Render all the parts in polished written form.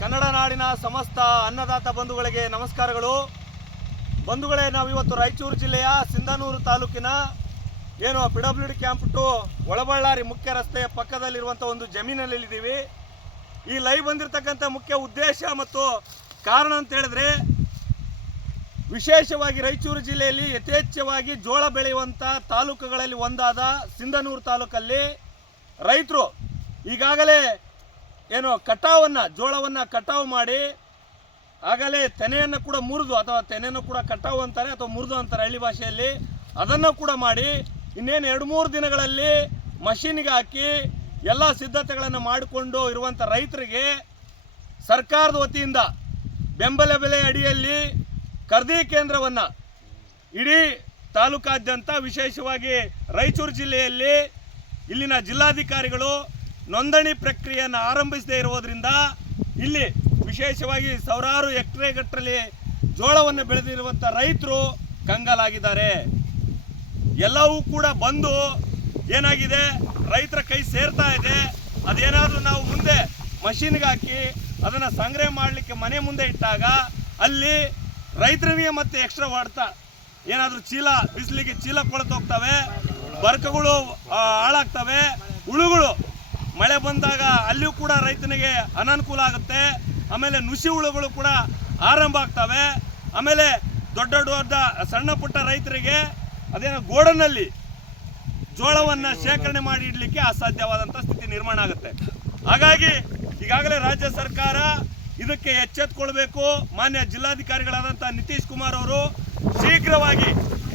ಕನ್ನಡ ನಾಡಿನ ಸಮಸ್ತ ಅನ್ನದಾತ ಬಂಧುಗಳಿಗೆ ನಮಸ್ಕಾರಗಳು. ಬಂಧುಗಳೇ, ನಾವಿವತ್ತು ರಾಯಚೂರು ಜಿಲ್ಲೆಯ ಸಿಂಧನೂರು ತಾಲೂಕಿನ ಏನು PWD ಕ್ಯಾಂಪ್ ಟು ಒಳಬಳ್ಳಾರಿ ಮುಖ್ಯ ರಸ್ತೆಯ ಪಕ್ಕದಲ್ಲಿರುವಂಥ ಒಂದು ಜಮೀನಲ್ಲಿದ್ದೀವಿ. ಈ ಲೈವ್ ಬಂದಿರತಕ್ಕಂಥ ಮುಖ್ಯ ಉದ್ದೇಶ ಮತ್ತು ಕಾರಣ ಅಂತ ಹೇಳಿದ್ರೆ, ವಿಶೇಷವಾಗಿ ರಾಯಚೂರು ಜಿಲ್ಲೆಯಲ್ಲಿ ಯಥೇಚ್ಛವಾಗಿ ಜೋಳ ಬೆಳೆಯುವಂಥ ತಾಲೂಕುಗಳಲ್ಲಿ ಒಂದಾದ ಸಿಂಧನೂರು ತಾಲೂಕಲ್ಲಿ ರೈತರು ಈಗಾಗಲೇ ಏನು ಜೋಳವನ್ನು ಕಟಾವು ಮಾಡಿ ಆಗಲೇ ತೆನೆಯನ್ನು ಕೂಡ ಮುರಿದು, ಅಥವಾ ತೆನೆಯನ್ನು ಕೂಡ ಕಟಾವು ಅಂತಾರೆ ಅಥವಾ ಮುರಿದು ಅಂತಾರೆ ಹಳ್ಳಿ ಭಾಷೆಯಲ್ಲಿ, ಅದನ್ನು ಕೂಡ ಮಾಡಿ ಇನ್ನೇನು 2-3 ದಿನಗಳಲ್ಲಿ ಮಷೀನ್ಗೆ ಹಾಕಿ ಎಲ್ಲ ಸಿದ್ಧತೆಗಳನ್ನು ಮಾಡಿಕೊಂಡು ಇರುವಂಥ ರೈತರಿಗೆ ಸರ್ಕಾರದ ವತಿಯಿಂದ ಬೆಂಬಲ ಬೆಲೆ ಅಡಿಯಲ್ಲಿ ಖರೀದಿ ಕೇಂದ್ರವನ್ನು ಇಡೀ ತಾಲೂಕಾದ್ಯಂತ, ವಿಶೇಷವಾಗಿ ರಾಯಚೂರು ಜಿಲ್ಲೆಯಲ್ಲಿ ಇಲ್ಲಿನ ಜಿಲ್ಲಾಧಿಕಾರಿಗಳು ನೋಂದಣಿ ಪ್ರಕ್ರಿಯೆಯನ್ನು ಆರಂಭಿಸದೇ ಇರುವುದರಿಂದ ಇಲ್ಲಿ ವಿಶೇಷವಾಗಿ ಸಾವಿರಾರು ಎಕರೆಗಟ್ಟಲೆ ಜೋಳವನ್ನು ಬೆಳೆದಿರುವಂಥ ರೈತರು ಕಂಗಾಲಾಗಿದ್ದಾರೆ. ಎಲ್ಲವೂ ಕೂಡ ಬಂದು ಏನಾಗಿದೆ, ರೈತರ ಕೈ ಸೇರ್ತಾ ಇದೆ. ಅದೇನಾದರೂ ನಾವು ಮುಂದೆ ಮಷೀನ್ಗೆ ಹಾಕಿ ಅದನ್ನು ಸಂಗ್ರಹ ಮಾಡಲಿಕ್ಕೆ ಮನೆ ಮುಂದೆ ಇಟ್ಟಾಗ ಅಲ್ಲಿ ರೈತರಿಗೆ ಮತ್ತೆ ಎಕ್ಸ್ಟ್ರಾ ಹೊಡ್ತಾ ಏನಾದರೂ ಬಿಸಿಲಿಗೆ ಚೀಲ ಕೊಳೆತು ಹೋಗ್ತವೆ, ಬರ್ಕಗಳು ಹಾಳಾಗ್ತವೆ, ಹುಳುಗಳು ಮಳೆ ಬಂದಾಗ ಅಲ್ಲಿಯೂ ಕೂಡ ರೈತನಿಗೆ ಅನಾನುಕೂಲ ಆಗುತ್ತೆ. ಆಮೇಲೆ ನುಸಿ ಹುಳುಗಳು ಕೂಡ ಆರಂಭ ಆಗ್ತವೆ. ಆಮೇಲೆ ದೊಡ್ಡ ಸಣ್ಣ ಪುಟ್ಟ ರೈತರಿಗೆ ಅದೇನೋ ಗೋಡನಲ್ಲಿ ಜೋಳವನ್ನು ಶೇಖರಣೆ ಮಾಡಿ ಇಡಲಿಕ್ಕೆ ಅಸಾಧ್ಯವಾದಂಥ ಸ್ಥಿತಿ ನಿರ್ಮಾಣ ಆಗುತ್ತೆ. ಹಾಗಾಗಿ ಈಗಾಗಲೇ ರಾಜ್ಯ ಸರ್ಕಾರ ಇದಕ್ಕೆ ಎಚ್ಚೆತ್ತುಕೊಳ್ಬೇಕು. ಮಾನ್ಯ ಜಿಲ್ಲಾಧಿಕಾರಿಗಳಾದಂಥ ನಿತೀಶ್ ಕುಮಾರ್ ಅವರು ಶೀಘ್ರವಾಗಿ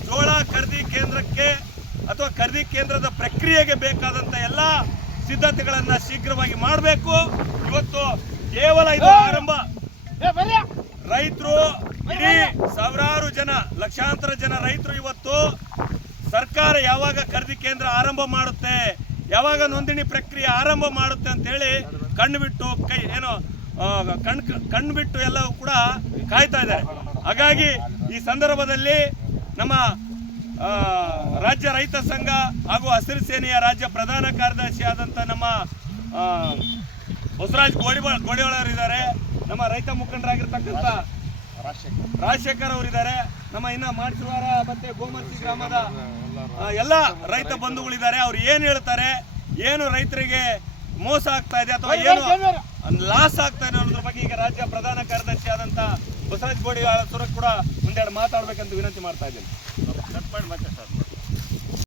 ಜೋಳ ಖರೀದಿ ಕೇಂದ್ರಕ್ಕೆ ಅಥವಾ ಖರೀದಿ ಕೇಂದ್ರದ ಪ್ರಕ್ರಿಯೆಗೆ ಬೇಕಾದಂಥ ಎಲ್ಲ ಸಿದ್ಧತೆಗಳನ್ನು ಶೀಘ್ರವಾಗಿ ಮಾಡಬೇಕು. ಇವತ್ತು ಕೇವಲ ಇದು ಆರಂಭ. ರೈತರು ಇಡೀ ಸಾವಿರಾರು ಜನ, ಲಕ್ಷಾಂತರ ಜನ ರೈತರು ಇವತ್ತು ಸರ್ಕಾರ ಯಾವಾಗ ಖರೀದಿ ಕೇಂದ್ರ ಆರಂಭ ಮಾಡುತ್ತೆ, ಯಾವಾಗ ನೋಂದಣಿ ಪ್ರಕ್ರಿಯೆ ಆರಂಭ ಮಾಡುತ್ತೆ ಅಂತೇಳಿ ಕಣ್ಣು ಬಿಟ್ಟು ಎಲ್ಲವೂ ಕೂಡ ಕಾಯ್ತಾ ಇದ್ದಾರೆ. ಹಾಗಾಗಿ ಈ ಸಂದರ್ಭದಲ್ಲಿ ನಮ್ಮ ರಾಜ್ಯ ರೈತ ಸಂಘ ಹಾಗೂ ಹಸಿರು ಸೇನೆಯ ರಾಜ್ಯ ಪ್ರಧಾನ ಕಾರ್ಯದರ್ಶಿ ಆದಂಥ ನಮ್ಮ ಬಸವರಾಜ್ ಗೋಡಿವಾಳರು ಇದ್ದಾರೆ, ನಮ್ಮ ರೈತ ಮುಖಂಡರಾಗಿರ್ತಕ್ಕಂಥ ರಾಜಶೇಖರ್ ಅವರಿದ್ದಾರೆ, ನಮ್ಮ ಇನ್ನು ಮಾಡಿಸುವಾರ ಮತ್ತೆ ಗೋಮತಿ ಗ್ರಾಮದ ಎಲ್ಲ ರೈತ ಬಂಧುಗಳಿದ್ದಾರೆ. ಅವ್ರು ಏನು ಹೇಳ್ತಾರೆ, ಏನು ರೈತರಿಗೆ ಮೋಸ ಆಗ್ತಾ ಇದೆ ಅಥವಾ ಏನು ಲಾಸ್ ಆಗ್ತಾ ಇದೆ ಅನ್ನೋದ್ರ ಬಗ್ಗೆ ಈಗ ರಾಜ್ಯ ಪ್ರಧಾನ ಕಾರ್ಯದರ್ಶಿ ಆದಂಥ ಬಸವರಾಜ್ ಗೋಡಿವಾಳರು ಕೂಡ ಒಂದೆರಡು ಮಾತಾಡ್ಬೇಕಂತ ವಿನಂತಿ ಮಾಡ್ತಾ ಇದ್ದೇನೆ.